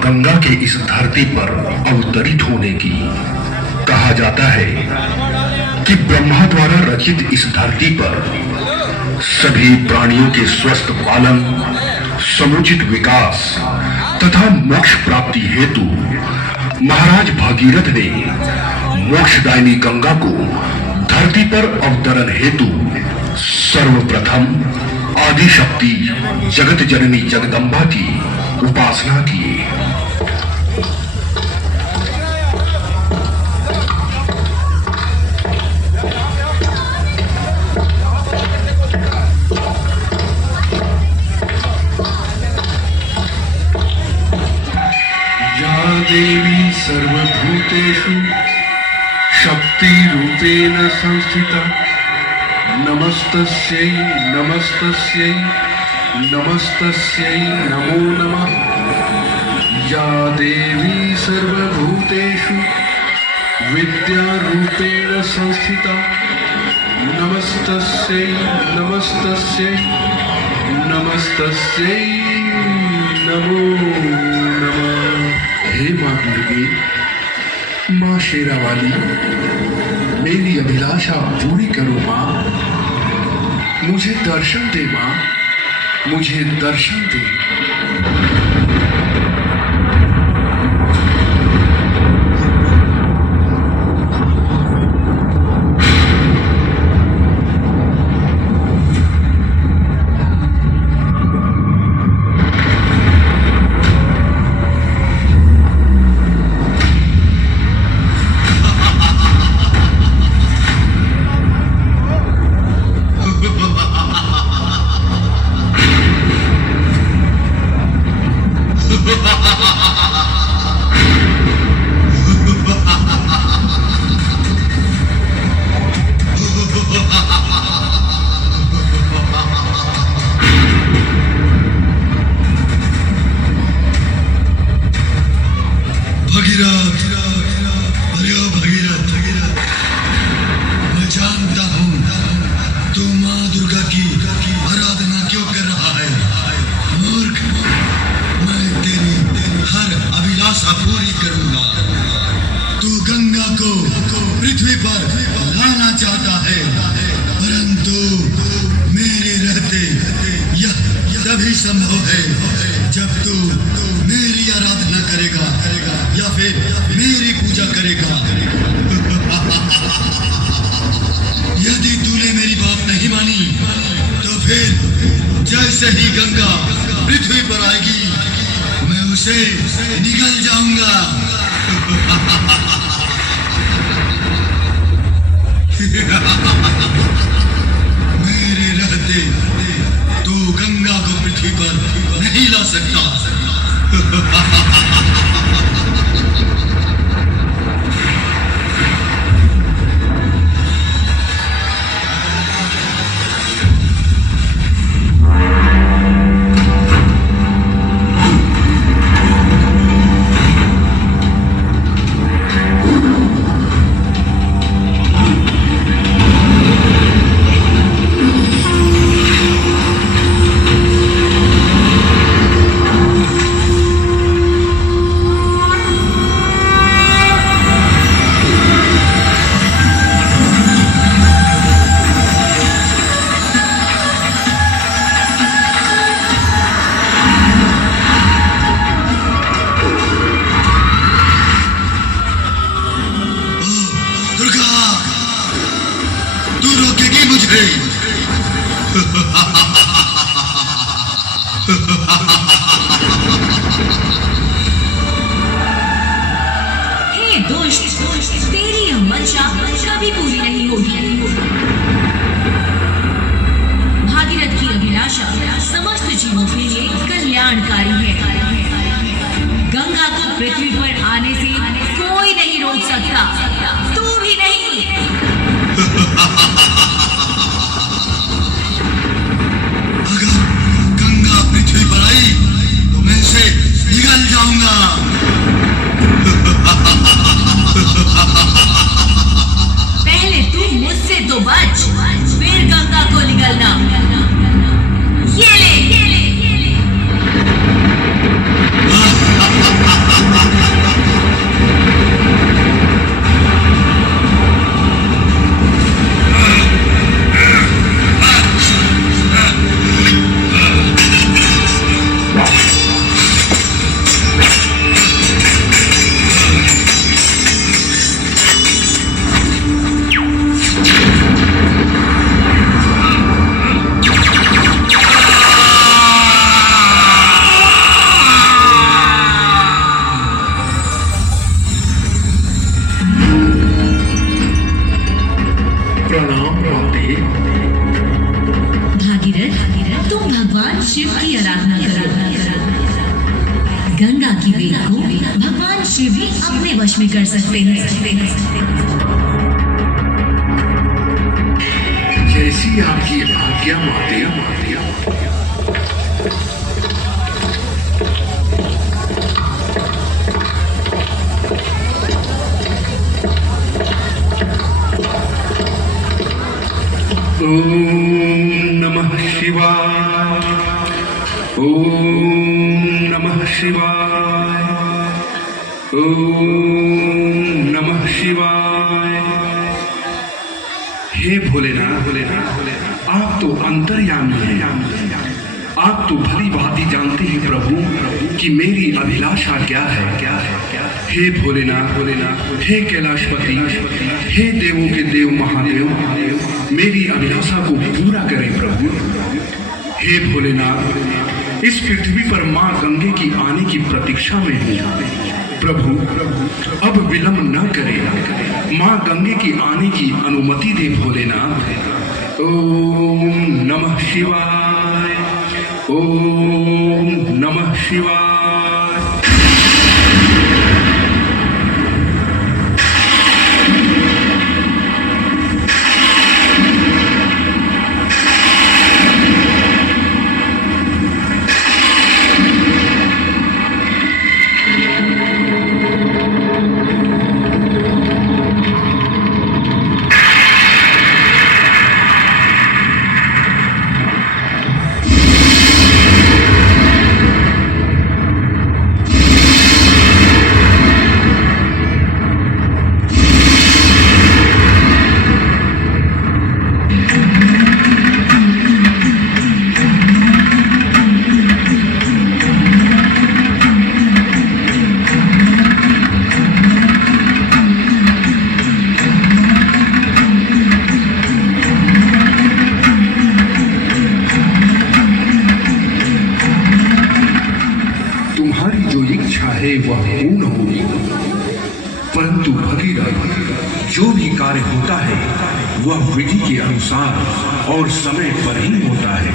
गंगा के इस धरती पर अवतरित होने की। कहा जाता है कि ब्रह्मा द्वारा रचित इस धरती पर सभी प्राणियों के स्वस्थ पालन, समुचित विकास तथा मोक्ष प्राप्ति हेतु महाराज भगीरथ ने मोक्षदायिनी गंगा को धरती पर अवतरण हेतु सर्वप्रथम आदि शक्ति जगत जननी जगदम्बा की उपासना की। देवी सर्वभूतेषु शक्ति रूपेण संस्थिता नमस्तस्यै नमस्तस्यै नमस्तस्यै नमो नमः। या देवी सर्वभूतेषु विद्यारूपेण संस्थिता नमस्तस्यै नमस्तस्यै नमस्तस्यै नमो नमः। हे मां दुर्गे, मां शेरावाली, मेरी अभिलाषा पूरी करो मां। मुझे दर्शन दे मां, मुझे दर्शन दे। पूरी करूंगा। तू गंगा को पृथ्वी पर लाना चाहता है, परंतु मेरे रहते यह तभी संभव है जब तू मेरी आराधना करेगा या फिर मेरी पूजा करेगा। यदि तूने मेरी बात नहीं मानी तो फिर जैसे ही गंगा पृथ्वी पर आएगी मैं उसे निगल जाऊंगा। मेरे रहते तू गंगा को पृथ्वी पर नहीं ला सकता। हे दुष्ट, तेरी यह मंशा कभी पूरी नहीं होगी। भागीरथ की अभिलाषा समस्त जीवों के लिए कल्याणकारी है। गंगा को पृथ्वी पर आने से कोई नहीं रोक सकता, तू भी नहीं। अगर गंगा पृथ्वी पर आई तो मैं इसे निगल जाऊंगा। पहले तू मुझसे तो बच, फिर गंगा को निगलना। ये ले, ये ले, ये ले। शिव की आराधना करो। गंगा की वेग को भगवान शिव ही अपने वश में कर सकते हैं। जैसी आपकी आज्ञा माते। ओम नमः शिवाय। ओम नमः शिवाय। ओम नमः शिवाय। हे भोलेनाथ, आप तो अंतर्यामी हैं। आप तो भली भांति जानते हैं प्रभु कि मेरी अभिलाषा क्या है। हे भोलेनाथ, हे कैलाशपति, हे देवों के देव महादेव, मेरी अभिलाषा को पूरा करें प्रभु। हे भोलेनाथ, इस पृथ्वी पर माँ गंगे की आने की प्रतीक्षा में हूँ प्रभु। अब विलंब न करें, माँ गंगे की आने की अनुमति दे भोलेनाथ। ओम नमः शिवाय। ओम नमः शिवाय। वह पूर्ण होगी, परंतु भगीरथ जो भी कार्य होता है वह विधि के अनुसार और समय पर ही होता है।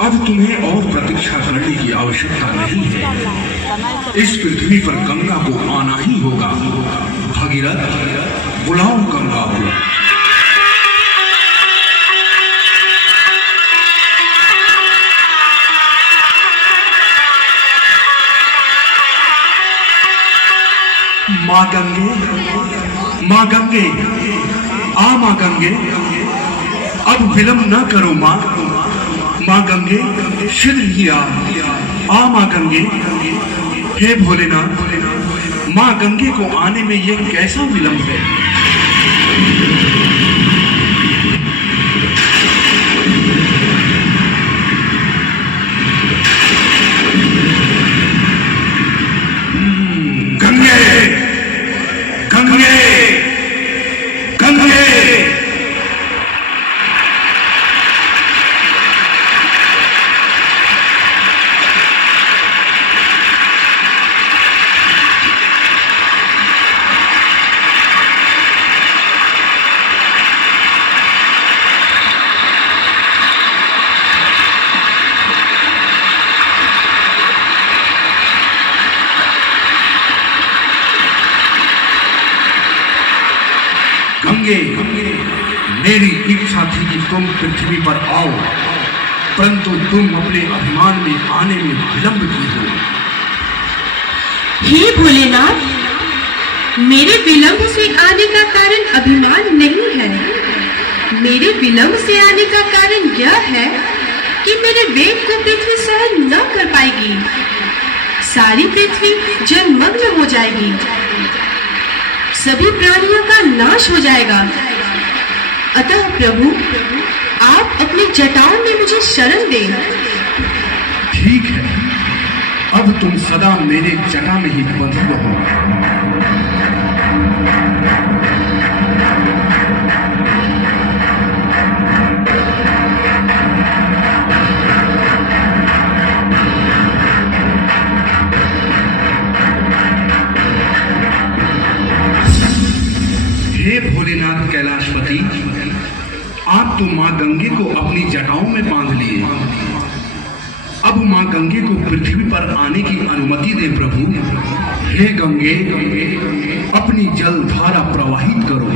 अब तुम्हें और प्रतीक्षा करने की आवश्यकता नहीं है। इस पृथ्वी पर गंगा को आना ही होगा। भगीरथ, बुलाओ गंगा को। माँ गंगे, माँ गंगे, आ माँ गंगे, अब विलंब न करो माँ। माँ गंगे, शीघ्र ही आ माँ गंगे। हे भोलेनाथ, माँ गंगे को आने में यह कैसा विलंब है। गंगे, मेरी इच्छा थी कि तुम पृथ्वी पर आओ, परंतु तुम अपने अभिमान में आने में विलंब की हो। हे भोलेनाथ, मेरे विलंब से आने का कारण अभिमान नहीं है। मेरे विलंब से आने का कारण यह है कि मेरे वेग को पृथ्वी सहन न कर पाएगी। सारी पृथ्वी जलमग्न हो जाएगी, सभी प्राणियों का नाश हो जाएगा। अतः प्रभु, आप अपनी जटाओं में मुझे शरण दें। ठीक है, अब तुम सदा मेरे जटा में ही बंधी रहो। हे भोलेनाथ कैलाशपति, आप तो माँ गंगे को अपनी जटाओं में बांध लिए, माँ गंगे को पृथ्वी पर आने की अनुमति दे प्रभु। हे गंगे, अपनी जल धारा प्रवाहित करो।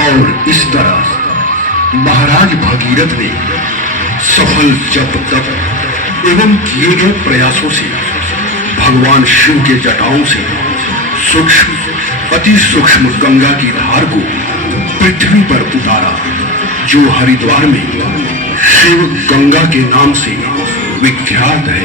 और इस तरह महाराज भगीरथ ने सफल जप तप एवं किए गए प्रयासों से भगवान शिव के जटाओं से सूक्ष्म अति सूक्ष्म गंगा की धार को पृथ्वी पर उतारा, जो हरिद्वार में शिव गंगा के नाम से विख्यात है।